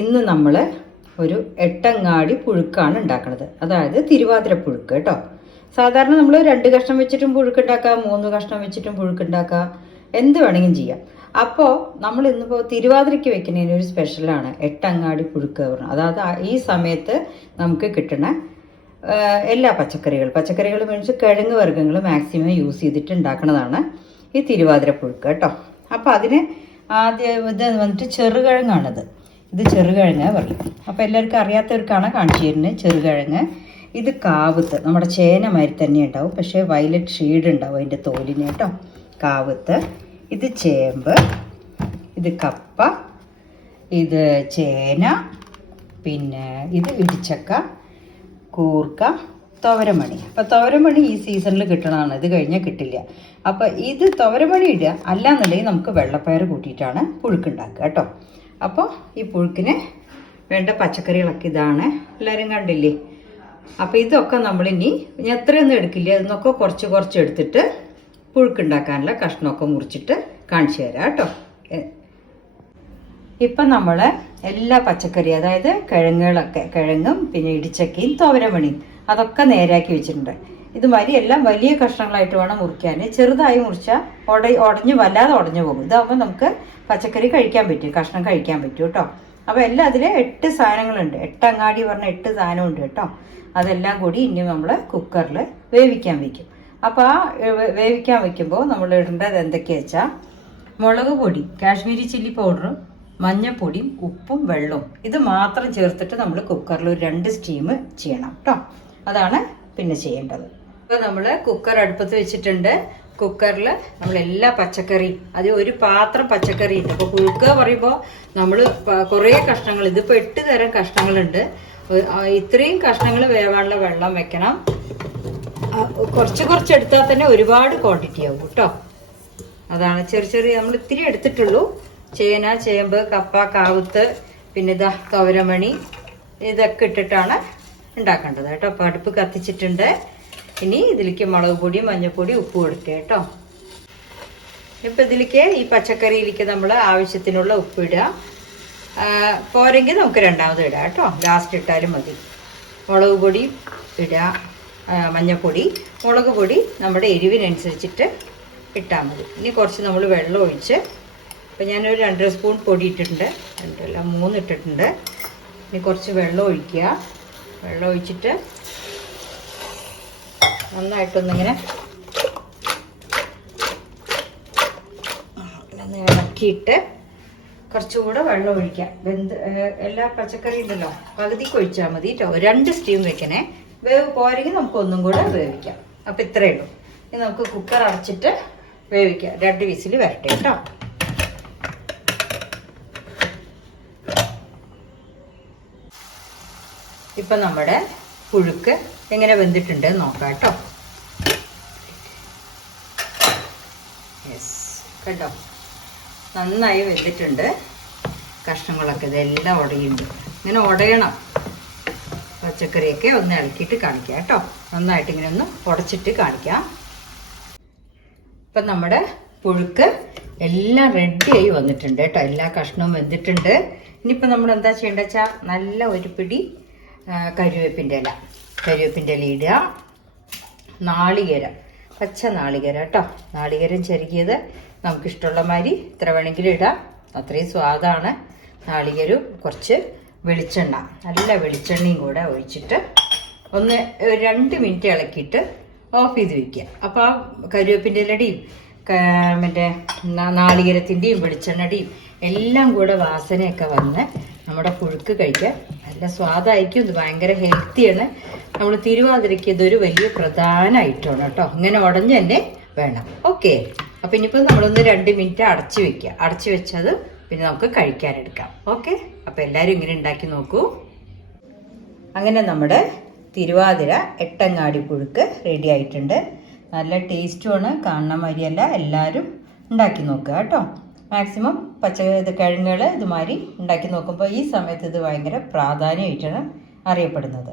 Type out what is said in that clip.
ഇന്ന് നമ്മൾ ഒരു എട്ടങ്ങാടി പുഴുക്കാണ് ഉണ്ടാക്കുന്നത്. അതായത് തിരുവാതിര പുഴുക്ക് കേട്ടോ. സാധാരണ നമ്മൾ 2 കഷ്ണം വെച്ചിട്ടും പുഴുക്കുണ്ടാക്കാം, 3 കഷ്ണം വെച്ചിട്ടും പുഴുക്കുണ്ടാക്കാം, എന്ത് വേണമെങ്കിലും ചെയ്യാം. അപ്പോൾ നമ്മൾ ഇന്നിപ്പോൾ തിരുവാതിരയ്ക്ക് വെക്കുന്നതിന് ഒരു സ്പെഷ്യലാണ് എട്ടങ്ങാടി പുഴുക്ക് പറഞ്ഞത്. അതായത് ഈ സമയത്ത് നമുക്ക് കിട്ടുന്ന എല്ലാ പച്ചക്കറികൾ മേടിച്ച് കിഴങ്ങ് വർഗ്ഗങ്ങൾ മാക്സിമം യൂസ് ചെയ്തിട്ട് ഉണ്ടാക്കുന്നതാണ് ഈ തിരുവാതിര പുഴുക്ക് കേട്ടോ. അപ്പോൾ അതിന് ആദ്യം ഇത് വന്നിട്ട് ചെറുകിഴങ്ങാണിത്. ഇത് ചെറുകിഴങ്ങ് പറയും. അപ്പോൾ എല്ലാവർക്കും അറിയാത്തവർക്കാണ് കാണിച്ചു തരുന്നത് ചെറുകിഴങ്ങ്. ഇത് കാവുത്ത്, നമ്മുടെ ചേന മാതിരി തന്നെ ഉണ്ടാവും, പക്ഷേ വയലറ്റ് ഷെയ്ഡ് ഉണ്ടാവും അതിൻ്റെ തോലിന് കേട്ടോ. കാവുത്ത്. ഇത് ചേമ്പ്, ഇത് കപ്പ, ഇത് ചേന, പിന്നെ ഇത് ഇടിച്ചക്ക, കൂർക്ക, തുവരമണി. അപ്പോൾ തുവരമണി ഈ സീസണിൽ കിട്ടണതാണ്, ഇത് കഴിഞ്ഞാൽ കിട്ടില്ല. അപ്പോൾ ഇത് തുവരമണി ഇടുക, അല്ലാന്നുണ്ടെങ്കിൽ നമുക്ക് വെള്ളപ്പയർ കൂട്ടിയിട്ടാണ് പുഴുക്കുണ്ടാക്കുക കേട്ടോ. അപ്പോൾ ഈ പുഴുക്കിന് വേണ്ട പച്ചക്കറികളൊക്കെ ഇതാണ്, എല്ലാവരും കണ്ടില്ലേ. അപ്പോൾ ഇതൊക്കെ നമ്മളിനി ഞാൻ എത്രയൊന്നും എടുക്കില്ല, അതിന്നൊക്കെ കുറച്ച് എടുത്തിട്ട് പുഴുക്കുണ്ടാക്കാനുള്ള കഷ്ണമൊക്കെ മുറിച്ചിട്ട് കാണിച്ചു തരാം കേട്ടോ. ഇപ്പം നമ്മൾ എല്ലാ പച്ചക്കറി, അതായത് കിഴങ്ങും പിന്നെ ഇടിച്ചക്കയും തുവരമണിയും അതൊക്കെ നേരാക്കി വെച്ചിട്ടുണ്ട്. ഇതുമാതിരി എല്ലാം വലിയ കഷ്ണങ്ങളായിട്ട് വേണം മുറിക്കാൻ. ചെറുതായി മുറിച്ചാൽ വല്ലാതെ ഉടഞ്ഞു പോകും. ഇതാകുമ്പോൾ നമുക്ക് പച്ചക്കറി കഴിക്കാൻ പറ്റും, കഷ്ണം കഴിക്കാൻ പറ്റും കേട്ടോ. അപ്പോൾ എല്ലാം അതിൽ 8 സാധനങ്ങളുണ്ട്. എട്ടങ്ങാടി പറഞ്ഞ 8 സാധനമുണ്ട് കേട്ടോ. അതെല്ലാം കൂടി ഇനി നമ്മൾ കുക്കറിൽ വേവിക്കാൻ വയ്ക്കും. അപ്പോൾ ആ വേവിക്കാൻ വയ്ക്കുമ്പോൾ നമ്മൾ ഇടേണ്ടത് എന്തൊക്കെയാ വെച്ചാൽ മുളക് പൊടി, കാശ്മീരി ചില്ലി പൗഡറും മഞ്ഞൾപ്പൊടിയും ഉപ്പും വെള്ളവും ഇത് മാത്രം ചേർത്തിട്ട് നമ്മൾ കുക്കറിൽ ഒരു 2 സ്റ്റീം ചെയ്യണം കേട്ടോ. അതാണ് പിന്നെ ചെയ്യേണ്ടത്. ഇപ്പോൾ നമ്മൾ കുക്കർ അടുപ്പത്ത് വെച്ചിട്ടുണ്ട്. കുക്കറിൽ നമ്മൾ എല്ലാ പച്ചക്കറി, അത് ഒരു പാത്രം പച്ചക്കറി ഉണ്ട്. അപ്പോൾ പുഴുക്ക് പറയുമ്പോൾ നമ്മൾ കുറേ കഷ്ണങ്ങൾ, ഇതിപ്പോൾ 8 തരം കഷ്ണങ്ങളുണ്ട്. ഇത്രയും കഷ്ണങ്ങൾ വേവാനുള്ള വെള്ളം വെക്കണം. കുറച്ച് എടുത്താൽ തന്നെ ഒരുപാട് ക്വാണ്ടിറ്റി ആവും കേട്ടോ. അതാണ് ചെറിയ നമ്മൾ ഇത്തിരി എടുത്തിട്ടുള്ളൂ. ചേന, ചേമ്പ്, കപ്പ, കാവുത്ത്, പിന്നെ ഇതാ തുവരമണി, ഇതൊക്കെ ഇട്ടിട്ടാണ് ഉണ്ടാക്കേണ്ടത് കേട്ടോ. അപ്പോൾ അടുപ്പ് കത്തിച്ചിട്ടുണ്ട്. ഇനി ഇതിലേക്ക് മുളക് പൊടി, മഞ്ഞൾപ്പൊടി, ഉപ്പ് കൊടുക്കുക കേട്ടോ. ഇപ്പം ഇതിലേക്ക് ഈ പച്ചക്കറിയിലേക്ക് നമ്മൾ ആവശ്യത്തിനുള്ള ഉപ്പ് ഇടുക. പോരെങ്കിൽ നമുക്ക് രണ്ടാമത് ഇടാം കേട്ടോ. ലാസ്റ്റ് ഇട്ടാലും മതി. മുളക് പൊടി ഇടുക, മഞ്ഞൾപ്പൊടി, മുളക് പൊടി നമ്മുടെ എരിവിനനുസരിച്ചിട്ട് ഇട്ടാൽ മതി. ഇനി കുറച്ച് നമ്മൾ വെള്ളം ഒഴിച്ച്, ഇപ്പം ഞാനൊരു 2 സ്പൂൺ പൊടി ഇട്ടിട്ടുണ്ട്, 3 ഇട്ടിട്ടുണ്ട്. ഇനി കുറച്ച് വെള്ളം ഒഴിക്കുക. വെള്ളം ഒഴിച്ചിട്ട് നന്നായിട്ടൊന്നിങ്ങനെ ഇളക്കിയിട്ട് കുറച്ചുകൂടെ വെള്ളം ഒഴിക്കാം. എല്ലാ പച്ചക്കറി ഉണ്ടല്ലോ പകുതിക്ക് ഒഴിച്ചാൽ മതി കേട്ടോ. 2 സ്റ്റീം വെക്കണേ. വേവ് പോരെങ്കിൽ നമുക്ക് ഒന്നും കൂടെ വേവിക്കാം. അപ്പം ഇത്രയേ ഉള്ളൂ. ഇനി നമുക്ക് കുക്കർ അടച്ചിട്ട് വേവിക്കാം. 2 വിസിൽ വരട്ടെ കേട്ടോ. ഇപ്പം നമ്മുടെ പുഴുക്ക് എങ്ങനെ വെന്തിട്ടുണ്ട് നോക്കാം കേട്ടോ. യെസ്, കേട്ടോ, നന്നായി വെന്തിട്ടുണ്ട്. കഷ്ണങ്ങളൊക്കെ ഇതെല്ലാം ഉടയുണ്ട്. ഇങ്ങനെ ഉടയണം. പച്ചക്കറിയൊക്കെ ഒന്ന് ഇളക്കിയിട്ട് കാണിക്കാം കേട്ടോ. നന്നായിട്ട് ഇങ്ങനെ ഒന്ന് ഉടച്ചിട്ട് കാണിക്കാം. ഇപ്പം നമ്മുടെ പുഴുക്ക് എല്ലാം റെഡിയായി വന്നിട്ടുണ്ട് കേട്ടോ. എല്ലാ കഷ്ണവും വെന്തിട്ടുണ്ട്. ഇനിയിപ്പോൾ നമ്മൾ എന്താ ചെയ്യേണ്ടത് വെച്ചാൽ നല്ല ഒരു പിടി കരിവേപ്പിൻ്റെ ഇല ഇടുക. നാളികേരം, പച്ച നാളികേരം കേട്ടോ. നാളികേരം ചെറുകിയത് നമുക്കിഷ്ടമുള്ള മാതിരി ഇത്ര വേണമെങ്കിലും ഇടാം, അത്രയും സ്വാദാണ്. നാളികേരം, കുറച്ച് വെളിച്ചെണ്ണ, നല്ല വെളിച്ചെണ്ണയും കൂടെ ഒഴിച്ചിട്ട് ഒന്ന് 2 മിനിറ്റ് ഇളക്കിയിട്ട് ഓഫ് ചെയ്ത് വയ്ക്കുക. അപ്പോൾ ആ കരിവേപ്പിൻ്റെ ഇലയുടെയും മറ്റേ നാളികേരത്തിൻ്റെയും വെളിച്ചെണ്ണയുടെയും എല്ലാം കൂടെ വാസനയൊക്കെ വന്ന് നമ്മുടെ പുഴുക്ക് കഴിക്കാൻ നല്ല സ്വാദായിരിക്കും. ഇത് ഭയങ്കര ഹെൽത്തിയാണ്. നമ്മൾ തിരുവാതിരയ്ക്ക് ഇതൊരു വലിയ പ്രധാന ഐറ്റമാണ് കേട്ടോ. ഇങ്ങനെ ഉടഞ്ഞ് തന്നെ വേണം. ഓക്കെ, അപ്പം ഇനിയിപ്പോൾ നമ്മളൊന്ന് 2 മിനിറ്റ് അടച്ചു വെക്കുക. അടച്ചു വെച്ചത് പിന്നെ നമുക്ക് കഴിക്കാനെടുക്കാം. ഓക്കെ, അപ്പോൾ എല്ലാവരും ഇങ്ങനെ ഉണ്ടാക്കി നോക്കൂ. അങ്ങനെ നമ്മുടെ തിരുവാതിര എട്ടങ്ങാടി പുഴുക്ക് റെഡി ആയിട്ടുണ്ട്. നല്ല ടേസ്റ്റുമാണ്. കാണുന്ന മാതിരിയല്ല, എല്ലാവരും ഉണ്ടാക്കി നോക്കുക കേട്ടോ. മാക്സിമം കിഴങ്ങുകൾ ഇതുമാതിരി ഉണ്ടാക്കി നോക്കുമ്പോൾ ഈ സമയത്ത് ഇത് ഭയങ്കര പ്രാധാന്യമായിട്ടാണ് അറിയപ്പെടുന്നത്.